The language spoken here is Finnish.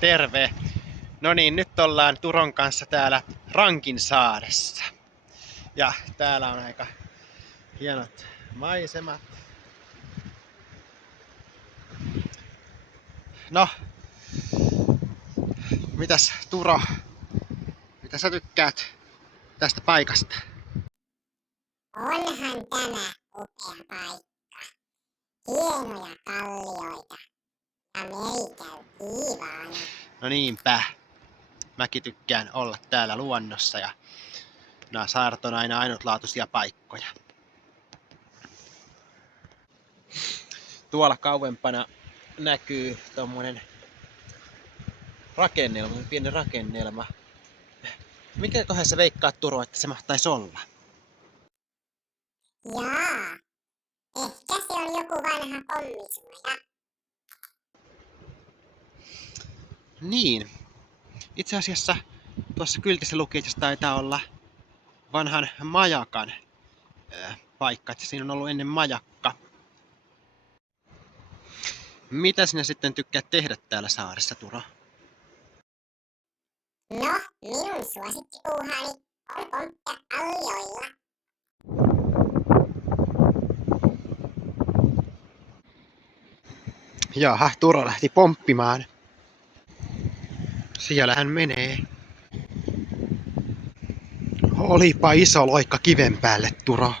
Terve! No niin, nyt ollaan Turon kanssa täällä Rankinsaaressa. Ja täällä on aika hienot maisemat. No, mitäs Turo? Mitä sä tykkäät tästä paikasta? Onhan tämä upea paikka. Hienoja kallioita ja meri käy kiivaana. No niinpä. Mäkin tykkään olla täällä luonnossa ja nämä saaret on aina ainutlaatuisia paikkoja. Tuolla kauempana näkyy tommonen rakennelma, pieni rakennelma. Mikä kohdassa veikkaat Turo, että se mahtaisi olla? Jaa, ehkä se on joku vanha pommisuoja. Niin. Itse asiassa tuossa kyltissä luki, että se taitaa olla vanhan majakan paikka, että siinä on ollut ennen majakka. Mitä sinä sitten tykkäät tehdä täällä saaressa, Turo? No, minun suosikkituuhaani on pomppia kallioilla. Jaha, Turo lähti pomppimaan. Siellä hän menee. Olipa iso loikka kiven päälle, Turo.